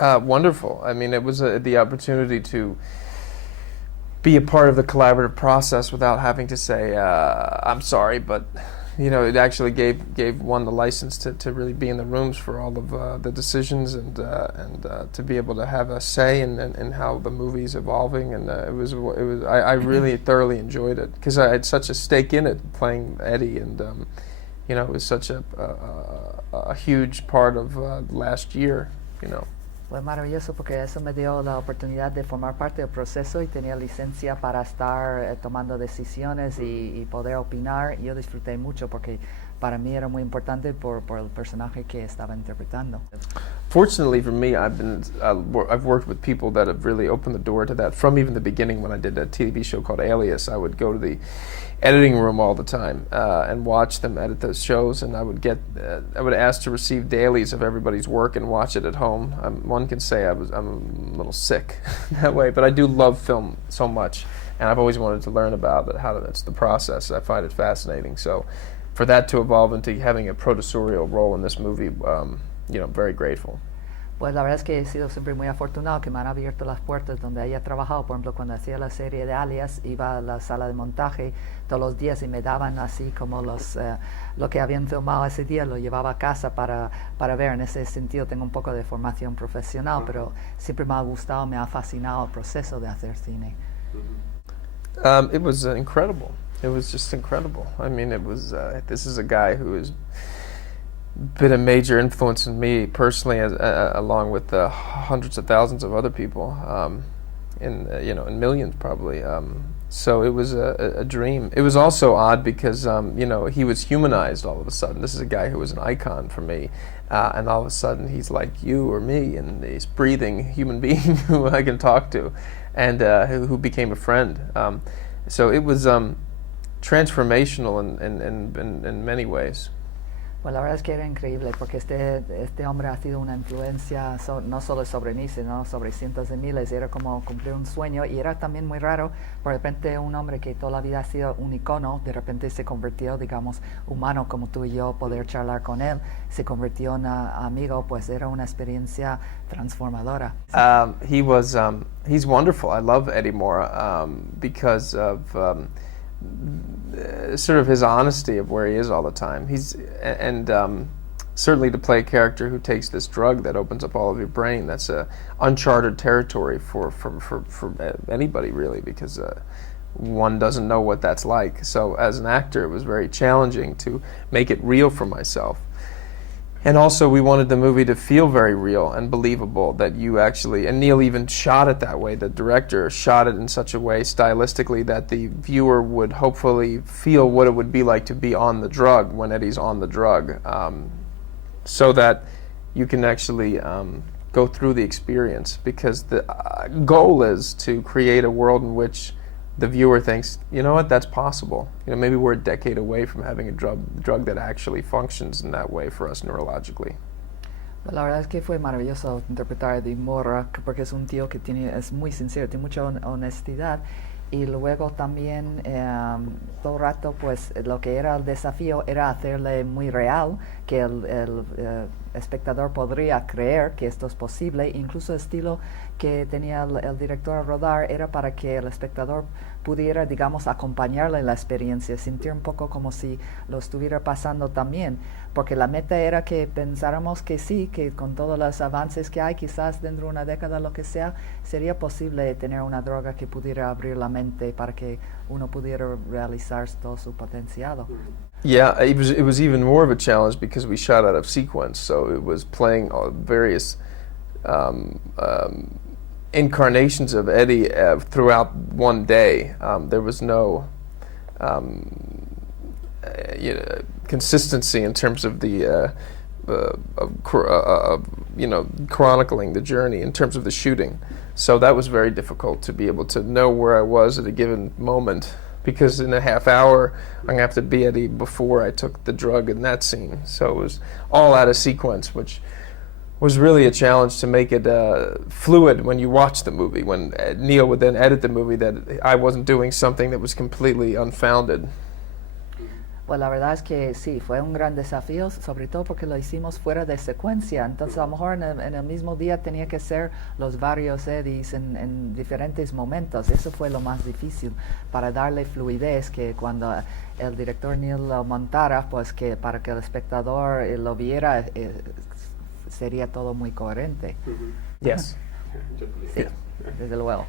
Wonderful. I mean, it was the opportunity to be a part of the collaborative process without having to say, I'm sorry, but it actually gave one the license to really be in the rooms for all of the decisions and to be able to have a say in how the movie's evolving. And I really thoroughly enjoyed it because I had such a stake in it playing Eddie, and it was such a huge part of last year. Fue maravilloso porque eso me dio la oportunidad de formar parte del proceso y tenía licencia para estar tomando decisiones y poder opinar. Yo disfruté mucho porque para mí era muy importante por el personaje que estaba interpretando. Fortunately for me, I've worked with people that have really opened the door to that. From even the beginning, when I did a TV show called Alias, I would go to the editing room all the time and watch them edit those shows, and I would ask to receive dailies of everybody's work and watch it at home. One can say I'm a little sick that way, but I do love film so much, and I've always wanted to learn about it, how that's the process. I find it fascinating. So for that to evolve into having a producerial role in this movie, very grateful. Pues la verdad es que he sido siempre muy afortunado que me han abierto las puertas donde haya trabajado. Por ejemplo, cuando hacía la serie de Alias, iba a la sala de montaje todos los días y me daban así como lo que habían filmado ese día, lo llevaba a casa para ver. En ese sentido tengo un poco de formación profesional, pero siempre me ha gustado, me ha fascinado el proceso de hacer cine. It was incredible. It was just incredible. I mean, this is a guy who has been a major influence in me personally, along with hundreds of thousands of other people, in millions probably. So it was a dream. It was also odd because he was humanized all of a sudden. This is a guy who was an icon for me, and all of a sudden he's like you or me, and he's breathing human being who I can talk to, and who became a friend. So it was transformational in many ways. Pues la verdad es que era increíble porque este hombre ha sido una influencia no solo sobre mí, sino sobre cientos de miles. Era como cumplir un sueño y era también muy raro. Por repente un hombre que toda la vida ha sido un icono, de repente se convirtió, digamos, humano como tú y yo, poder charlar con él, se convirtió en amigo, pues era una experiencia transformadora. He's wonderful. I love Eddie Moore because of sort of his honesty of where he is all the time. Certainly to play a character who takes this drug that opens up all of your brain, that's uncharted territory for anybody really, because one doesn't know what that's like. So as an actor, it was very challenging to make it real for myself. And also we wanted the movie to feel very real and believable, that you actually, and Neil even shot it that way, the director shot it in such a way stylistically that the viewer would hopefully feel what it would be like to be on the drug when Eddie's on the drug, so that you can actually go through the experience, because the goal is to create a world in which the viewer thinks, you know what, that's possible. Maybe we're a decade away from having a drug that actually functions in that way for us neurologically. La verdad es que fue maravilloso interpretar a Eddie Moore porque es un tío que es muy sincero, tiene mucha honestidad, y luego también todo el rato pues lo que era el desafío era hacerle muy real, que el espectador podría creer que esto es posible. Incluso el estilo que tenía el director a rodar era para que el espectador pudiera, digamos, acompañarle en la experiencia, sentir un poco como si lo estuviera pasando también, porque la meta era que pensáramos que sí, que con todos los avances que hay, quizás dentro de una década, lo que sea, sería posible tener una droga que pudiera abrir la mente para que uno pudiera realizar todo su potencial. Yeah, it was even more of a challenge because we shot out of sequence, so it was playing various incarnations of Eddie throughout one day. There was no consistency in terms of the chronicling the journey in terms of the shooting. So that was very difficult to be able to know where I was at a given moment, because in a half hour I'm going to have to be Eddie before I took the drug in that scene. So it was all out of sequence, which was really a challenge to make it fluid when you watch the movie, when Neil would then edit the movie, that I wasn't doing something that was completely unfounded. Pues la verdad es que sí, fue un gran desafío, sobre todo porque lo hicimos fuera de secuencia. Entonces, a lo mejor en el mismo día tenía que ser los varios edits en diferentes momentos. Eso fue lo más difícil, para darle fluidez, que cuando el director Neil lo montara, pues que para que el espectador lo viera, sería todo muy coherente. Yes. Sí, desde luego.